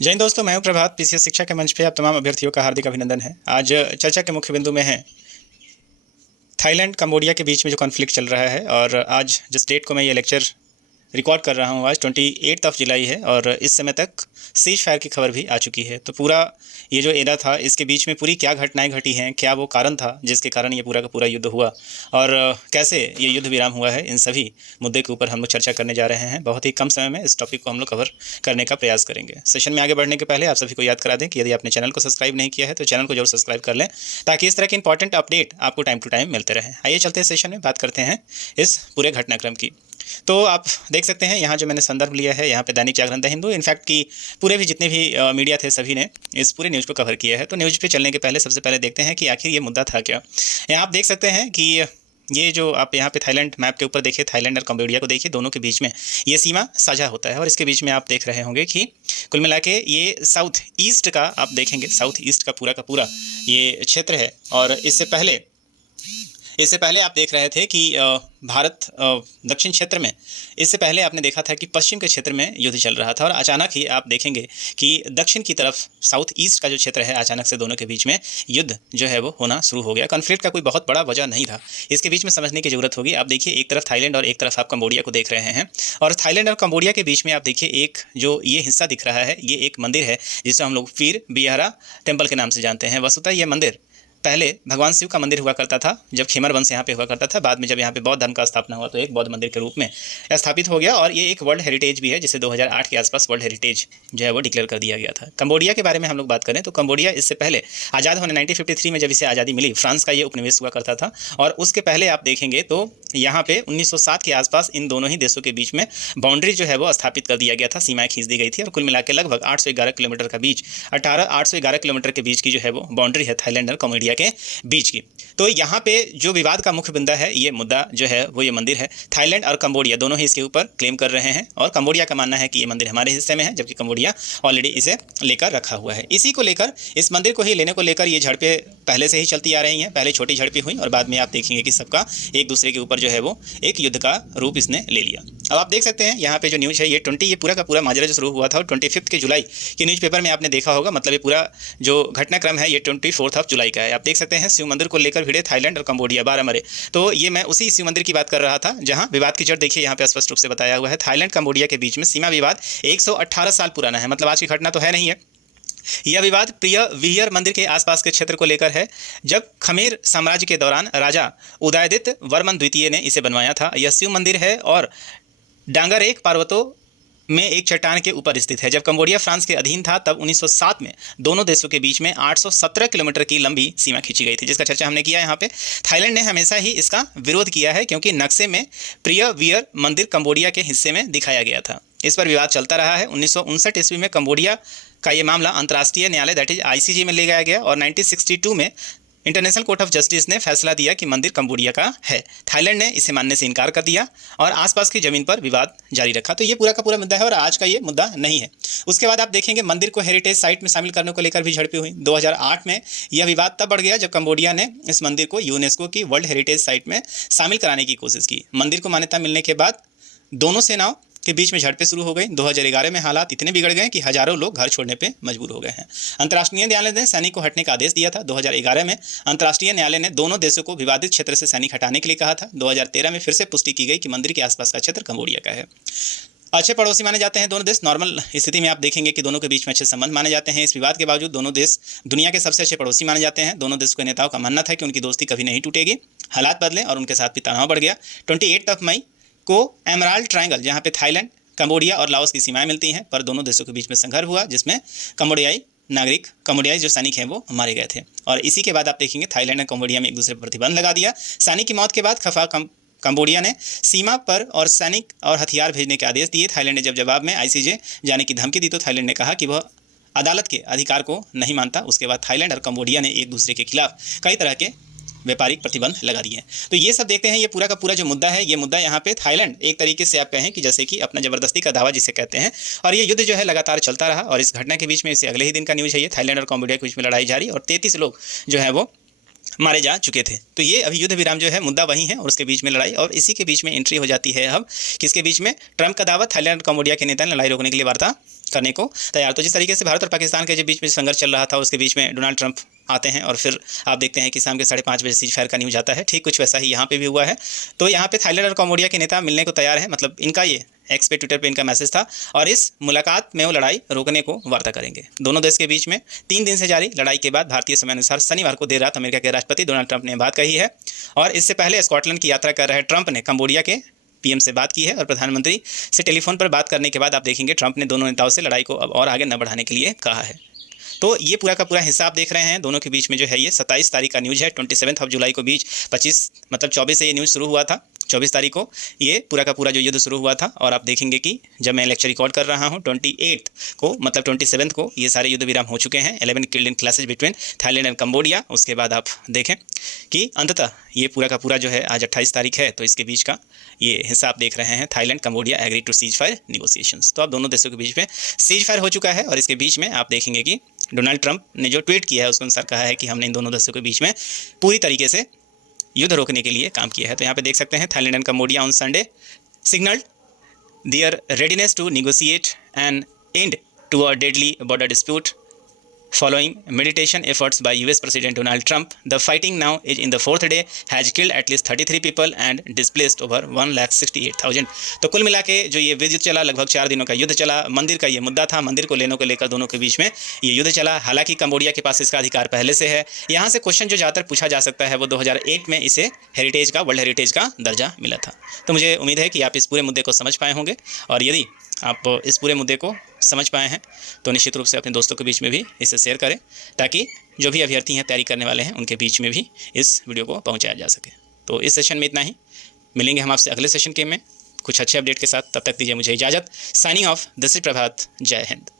जय हिंद दोस्तों, मैं हूं प्रभात। पीसीएस शिक्षा के मंच पे आप तमाम अभ्यर्थियों का हार्दिक अभिनंदन है। आज चर्चा के मुख्य बिंदु में है थाईलैंड कंबोडिया के बीच में जो कॉन्फ्लिक्ट चल रहा है। और आज जिस डेट को मैं ये लेक्चर रिकॉर्ड कर रहा हूँ, आज 28 जुलाई है और इस समय तक सीज फायर की खबर भी आ चुकी है। तो पूरा ये जो एरा था, इसके बीच में पूरी क्या घटनाएं घटी हैं, क्या वो कारण था जिसके कारण ये पूरा का पूरा युद्ध हुआ और कैसे ये युद्ध विराम हुआ है, इन सभी मुद्दे के ऊपर हम लोग चर्चा करने जा रहे हैं। बहुत ही कम समय में इस टॉपिक को हम लोग कवर करने का प्रयास करेंगे। सेशन में आगे बढ़ने के पहले आप सभी को याद करा दें कि यदि आपने चैनल को सब्सक्राइब नहीं किया है तो चैनल को जरूर सब्सक्राइब कर लें, ताकि इस तरह के इंपॉर्टेंट अपडेट आपको टाइम टू टाइम मिलते रहे। आइए चलते हैं सेशन में, बात करते हैं इस पूरे घटनाक्रम की। तो आप देख सकते हैं यहाँ जो मैंने संदर्भ लिया है, यहाँ पे दैनिक जागरण, द हिंदू, इनफैक्ट कि पूरे भी जितने भी मीडिया थे सभी ने इस पूरे न्यूज़ को कवर किया है। तो न्यूज़ पे चलने के पहले सबसे पहले देखते हैं कि आखिर ये मुद्दा था क्या। यहाँ आप देख सकते हैं कि ये जो आप यहाँ पे थाईलैंड मैप के ऊपर देखिए, थाईलैंड और कंबोडिया को देखिए, दोनों के बीच में ये सीमा साझा होता है। और इसके बीच में आप देख रहे होंगे कि कुल मिला के ये साउथ ईस्ट का आप देखेंगे, साउथ ईस्ट का पूरा ये क्षेत्र है। और इससे पहले आप देख रहे थे कि भारत दक्षिण क्षेत्र में, इससे पहले आपने देखा था कि पश्चिम के क्षेत्र में युद्ध चल रहा था। और अचानक ही आप देखेंगे कि दक्षिण की तरफ साउथ ईस्ट का जो क्षेत्र है, अचानक से दोनों के बीच में युद्ध जो है वो होना शुरू हो गया। कॉन्फ्लिक्ट का कोई बहुत बड़ा वजह नहीं था, इसके बीच में समझने की जरूरत होगी। आप देखिए, एक तरफ थाईलैंड और एक तरफ आप कंबोडिया को देख रहे हैं। और थाईलैंड और कंबोडिया के बीच में आप देखिए एक जो ये हिस्सा दिख रहा है, ये एक मंदिर है जिसे हम लोग पीर बियारा टेम्पल के नाम से जानते हैं। वस्तुतः ये मंदिर पहले भगवान शिव का मंदिर हुआ करता था, जब खेमर वंश यहाँ पे हुआ करता था। बाद में जब यहाँ पे बौद्ध धर्म का स्थापना हुआ तो एक बौद्ध मंदिर के रूप में स्थापित हो गया। और ये एक वर्ल्ड हेरिटेज भी है, जिसे 2008 के आसपास वर्ल्ड हेरिटेज जो है वो डिक्लेयर कर दिया गया था। कंबोडिया के बारे में हम लोग बात करें तो कंबोडिया इससे पहले आज़ाद होने 1953 में जब इसे आज़ादी मिली, फ्रांस का ये उपनिवेश हुआ करता था। और उसके पहले आप देखेंगे तो यहाँ पे 1907 के आसपास इन दोनों ही देशों के बीच में बाउंड्री जो है वो स्थापित कर दिया गया था, सीमाएं खींच दी गई थी। और कुल मिला के लगभग 811 किलोमीटर का बीच 811 किलोमीटर के बीच की जो है वो बाउंड्री है थाईलैंड और कंबोडिया के बीच की। तो यहाँ पे जो विवाद का मुख्य बिंदु है, ये मुद्दा जो है वो ये मंदिर है। थाईलैंड और कंबोडिया दोनों ही इसके ऊपर क्लेम कर रहे हैं और कंबोडिया का मानना है कि ये मंदिर हमारे हिस्से में है, जबकि कंबोडिया ऑलरेडी इसे लेकर रखा हुआ है। इसी को लेकर, इस मंदिर को ही लेने को लेकर ये झड़पें पहले से ही चलती आ रही हैं। पहले छोटी झड़पें हुई और बाद में आप देखेंगे कि सबका एक दूसरे के ऊपर जो है वो एक युद्ध का रूप इसने ले लिया। अब आप देख सकते हैं यहाँ पे जो न्यूज़ है, ये पूरा का पूरा माजरा जो शुरू हुआ था 25 जुलाई के न्यूज़पेपर में आपने देखा होगा। मतलब ये पूरा जो घटनाक्रम है ये 24 जुलाई का है। आप देख सकते हैं शिव मंदिर को लेकर भिड़े थाईलैंड और कंबोडिया, 12 मरे। तो ये मैं उसी शिव मंदिर की बात कर रहा था, जहां विवाद की जड़ देखिए यहाँ पे स्पष्ट रूप से बताया हुआ है। थाईलैंड कंबोडिया के बीच में सीमा विवाद 118 साल पुराना है, मतलब आज की घटना तो है नहीं है। यह विवाद प्रिय विहर मंदिर के आसपास के क्षेत्र को लेकर है। जब खमेर साम्राज्य के दौरान राजा उदयदित्य वर्मन द्वितीय ने इसे बनवाया था। यह शिव मंदिर है और डांगरएक पर्वतों में एक चट्टान के ऊपर स्थित है। जब कंबोडिया फ्रांस के अधीन था तब 1907 में दोनों देशों के बीच में 817 किलोमीटर की लंबी सीमा खींची गई थी, जिसका चर्चा हमने किया यहाँ पे। थाईलैंड ने हमेशा ही इसका विरोध किया है, क्योंकि नक्शे में प्रिय वियर मंदिर कंबोडिया के हिस्से में दिखाया गया था। इस पर विवाद चलता रहा है। 1959 ईस्वी में कंबोडिया का ये मामला अंतर्राष्ट्रीय न्यायालय दैट इज ICJ में ले जाया गया और 1962 में इंटरनेशनल कोर्ट ऑफ जस्टिस ने फैसला दिया कि मंदिर कंबोडिया का है। थाईलैंड ने इसे मानने से इनकार कर दिया और आसपास की ज़मीन पर विवाद जारी रखा। तो ये पूरा का पूरा मुद्दा है और आज का ये मुद्दा नहीं है। उसके बाद आप देखेंगे मंदिर को हेरिटेज साइट में शामिल करने को लेकर भी झड़पें हुई। 2008 में यह विवाद तब बढ़ गया जब कंबोडिया ने इस मंदिर को यूनेस्को की वर्ल्ड हेरिटेज साइट में शामिल कराने की कोशिश की। मंदिर को मान्यता मिलने के बाद दोनों सेनाओं के बीच में झड़पें शुरू हो गई। 2011 में हालात इतने बिगड़ गए कि हजारों लोग घर छोड़ने पे मजबूर हो गए हैं। अंतर्राष्ट्रीय न्यायालय ने सैनिक को हटने का आदेश दिया था। 2011 में अंतर्राष्ट्रीय न्यायालय ने दोनों देशों को विवादित क्षेत्र से सैनिक हटाने के लिए कहा था। 2013 में फिर से पुष्टि की गई कि मंदिर के आसपास का क्षेत्र कंबोडिया का है। अच्छे पड़ोसी माने जाते हैं दोनों देश। नॉर्मल स्थिति में आप देखेंगे कि दोनों के बीच में अच्छे संबंध माने जाते हैं। इस विवाद के बावजूद दोनों देश दुनिया के सबसे अच्छे पड़ोसी माने जाते हैं। दोनों देशों के नेताओं का मानना था कि उनकी दोस्ती कभी नहीं टूटेगी। हालात बदले और उनके साथ भी तनाव बढ़ गया। 28 मई को एमराल्ड ट्रायंगल, जहाँ पे थाईलैंड, कंबोडिया और लाओस की सीमाएं मिलती हैं, पर दोनों देशों के बीच में संघर्ष हुआ, जिसमें कंबोडियाई जो सैनिक हैं वो मारे गए थे। और इसी के बाद आप देखेंगे थाईलैंड ने कंबोडिया में एक दूसरे पर प्रतिबंध लगा दिया। सैनिक की मौत के बाद खफा कंबोडिया ने सीमा पर और सैनिक और हथियार भेजने के आदेश दिए। थाईलैंड ने जब जवाब में ICJ जाने की धमकी दी तो थाईलैंड ने कहा कि वह अदालत के अधिकार को नहीं मानता। उसके बाद थाईलैंड और कंबोडिया ने एक दूसरे के खिलाफ कई तरह के व्यापारिक प्रतिबंध लगा दिए हैं। तो ये सब देखते हैं, ये पूरा का पूरा जो मुद्दा है, ये मुद्दा यहाँ पे थाईलैंड एक तरीके से आप कहें कि जैसे कि अपना ज़बरदस्ती का दावा जिसे कहते हैं। और ये युद्ध जो है लगातार चलता रहा और इस घटना के बीच में इसे अगले ही दिन का न्यूज़ है, ये थाईलैंड और कंबोडिया के बीच में लड़ाई जारी और 33 लोग जो है वो मारे जा चुके थे। तो ये अभी युद्ध विराम जो है मुद्दा वही है और उसके बीच में लड़ाई, और इसी के बीच में एंट्री हो जाती है अब किसके बीच में, ट्रंप का दावा, थाईलैंड और कंबोडिया के नेता ने लड़ाई रोकने के लिए वार्ता करने को तैयार। तो जिस तरीके से भारत और पाकिस्तान के जो बीच में संघर्ष चल रहा था, उसके बीच में डोनाल्ड ट्रंप आते हैं और फिर आप देखते हैं कि शाम के 5:30 बजे सीज फायर का न्यूज़ आता है। ठीक कुछ वैसा ही यहाँ पे भी हुआ है। तो यहाँ पे थाईलैंड और कंबोडिया के नेता मिलने को तैयार हैं, मतलब इनका ये एक्स पे ट्विटर पे इनका मैसेज था, और इस मुलाकात में वो लड़ाई रोकने को वार्ता करेंगे। दोनों देश के बीच में 3 दिन से जारी लड़ाई के बाद भारतीय समयानुसार शनिवार को देर रात अमेरिका के राष्ट्रपति डोनाल्ड ट्रंप ने बात कही है। और इससे पहले स्कॉटलैंड की यात्रा कर रहे ट्रंप ने कंबोडिया के पीएम से बात की है और प्रधानमंत्री से टेलीफोन पर बात करने के बाद आप देखेंगे ट्रंप ने दोनों नेताओं से लड़ाई को अब और आगे न बढ़ाने के लिए कहा है। तो ये पूरा का पूरा हिसाब देख रहे हैं दोनों के बीच में जो है, ये 27 तारीख का न्यूज़ है। 27 जुलाई को बीच 24 से ये न्यूज़ शुरू हुआ था। 24 तारीख को ये पूरा का पूरा जो युद्ध शुरू हुआ था। और आप देखेंगे कि जब मैं लेक्चर रिकॉर्ड कर रहा हूँ 28 को, मतलब 27 को ये सारे युद्ध विराम हो चुके हैं। 11 killed in clashes between Thailand and Cambodia. उसके बाद आप देखें कि अंततः ये पूरा का पूरा जो है आज 28 तारीख है, तो इसके बीच का ये हिसाब देख रहे हैं। Thailand Cambodia agree to cease fire negotiations. तो अब दोनों देशों के बीच में सीज फायर हो चुका है और इसके बीच में आप देखेंगे कि डोनाल्ड ट्रंप ने जो ट्वीट किया है उसके अनुसार कहा है कि हमने इन दोनों देशों के बीच में पूरी तरीके से युद्ध रोकने के लिए काम किया है। तो यहाँ पे देख सकते हैं Thailand and Cambodia on Sunday signalled their readiness to negotiate an end to a deadly border dispute following meditation efforts by US President Donald Trump. The fighting now is in the 4th day, has killed at least 33 people and displaced over 1,68,000। तो कुल मिला के जो ये युद्ध चला, लगभग 4 दिनों का युद्ध चला। मंदिर का ये मुद्दा था, मंदिर को लेने को लेकर दोनों के बीच में ये युद्ध चला। हालांकि कंबोडिया के पास इसका अधिकार पहले से है। यहाँ से क्वेश्चन जो ज़्यादातर पूछा जा सकता है वो 2008 में इसे हेरिटेज का, वर्ल्ड हेरिटेज का दर्जा मिला था। तो मुझे उम्मीद है कि आप इस पूरे मुद्दे को समझ पाए होंगे, और यदि आप इस पूरे मुद्दे को समझ पाए हैं तो निश्चित रूप से अपने दोस्तों के बीच में भी इसे शेयर करें, ताकि जो भी अभ्यर्थी हैं, तैयारी करने वाले हैं, उनके बीच में भी इस वीडियो को पहुंचाया जा सके। तो इस सेशन में इतना ही। मिलेंगे हम आपसे अगले सेशन के में कुछ अच्छे अपडेट के साथ। तब तक दीजिए मुझे इजाज़त। साइनिंग ऑफ, दिस इज प्रभात। जय हिंद।